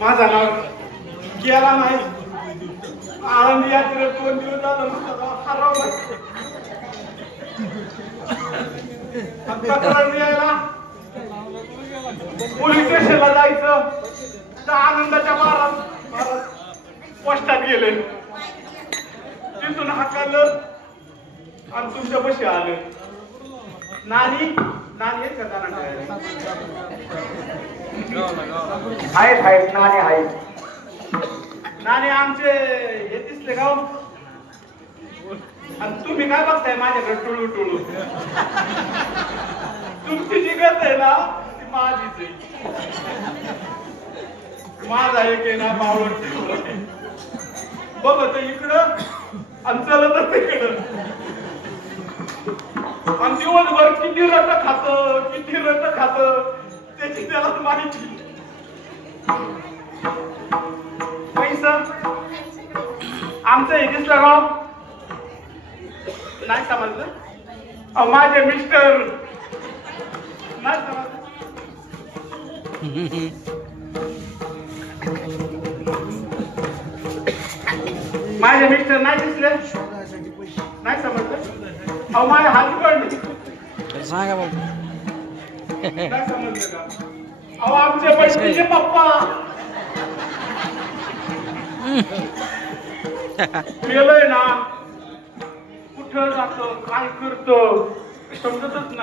माझा नाव गेला नाही. आनंद यात्रेत 2 दिवस झाला हरवला. तक्रार द्यायला पोलीस स्टेशनला जायचं तर आनंदाच्या बारात पोस्टात गेले. तिथून हाकलं आणि तुमच्या बशी आलं. नानी नानी आहेत का? आहेत नानी आहेत. नानी आमचे हे दिसले का? आणि तुम्ही काय बघताय माझ्याकडे टुळू टुळू? तुमची जी गत आहे ना ती माझीच आहे. माझा एक आहे ना बावळट बघत इकडं आणि चलत तिकडं. आणि दिवसभर किती रट खात त्याची त्याला माहिती. पैसा आमचं हे दिसलं राव नाही समजलं. माझे मिस्टर नाही समजलं. माझे मिस्टर नाही दिसले नाही समजलं. माझे हजबंड सांगा बाबा नाही समजलं का? आमचे बहिणीचे पप्पा गेलंय ना कुठं जातो काय करतो समजतच नाही.